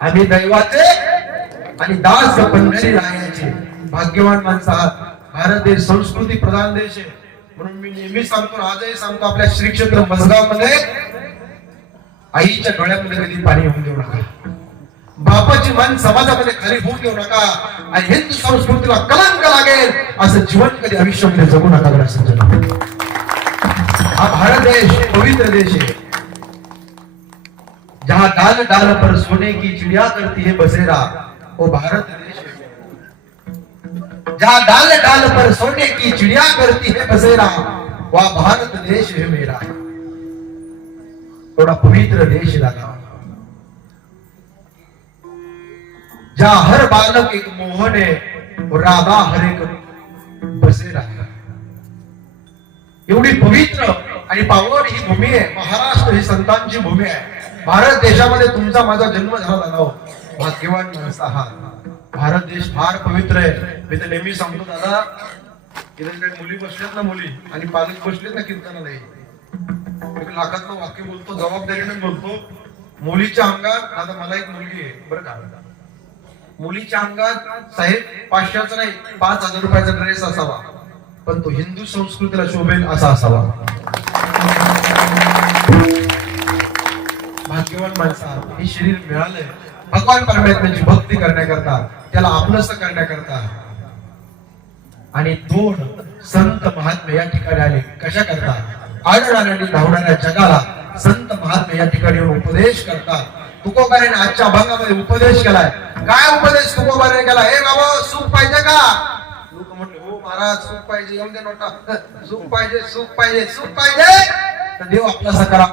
आम्ही दैवाचे आणि दास पंढरी रायाचे भाग्यवान माणसं आहात. भारत देश संस्कृती प्रधान देश आहे. म्हणून मी नेहमी सांगतो आजही सांगतो आपल्या श्री क्षेत्र मसगावमध्ये आईच्या डोळ्यामध्ये कधी पाणी होऊन देऊ नका. बापाची मन समाजामध्ये खाली होऊन देऊ नका. आणि हिंदू संस्कृतीला कलंक लागेल असं जीवन कधी आयुष्यामध्ये जगू नका समजा हा भारत देश पवित्र देश आहे. जहाँ डाल डाल पर सोने की चिड़िया करती है बसेरा, वो भारत देश जहाँ डाल डाल पर सोने की चिड़िया करती है बसेरा, वह भारत देश है मेरा। थोड़ा पवित्र देश लगा। जहाँ हर बालक एक मोहन है और राधा हर एक बसेरा है। एवढी पवित्र आणि पावन ही भूमी आहे, महाराष्ट्र ही संतांची भूमी आहे. भारत देशामध्ये तुमचा माझा जन्म झाला दादा हो. भाग्यवान माणूस आहात. भारत देश फार पवित्र आहे. मी तर नेहमी सांगतो दादा काही मुली बसल्यात ना मुली आणि पालक बसलेत ना कीर्तना नाही लाखातलं वाक्य बोलतो जबाबदारीने बोलतो. मुलीच्या अंगात आता मला एक मुलगी आहे बरं का? मुलीच्या अंगात साहेब पाचशेचा नाही पाच हजार रुपयाचा ड्रेस असावा. पण तो हिंदू संस्कृतीला शोभेल असा असावा. भाग्यवान माणसा हे शरीर मिळालंय. भगवान परमात्म्याची भक्ती करण्याकरता त्याला आपलंस करण्याकरता. आणि दोन संत महात्मे या ठिकाणी आले. कशा करता? आढळणाऱ्या आणि धावणाऱ्या जगाला संत महात्मे या ठिकाणी उपदेश करतात. तुकोबाराने आजच्या अभंगामध्ये उपदेश केलाय. काय उपदेश तुकोबाराने केला? हे बाबा सुख पाहिजे का? लोक म्हणले हो महाराज सुख पाहिजे. येऊन दे नोटा. सुख पाहिजे सुख पाहिजे सुख पाहिजे. तर देव आपला सकारा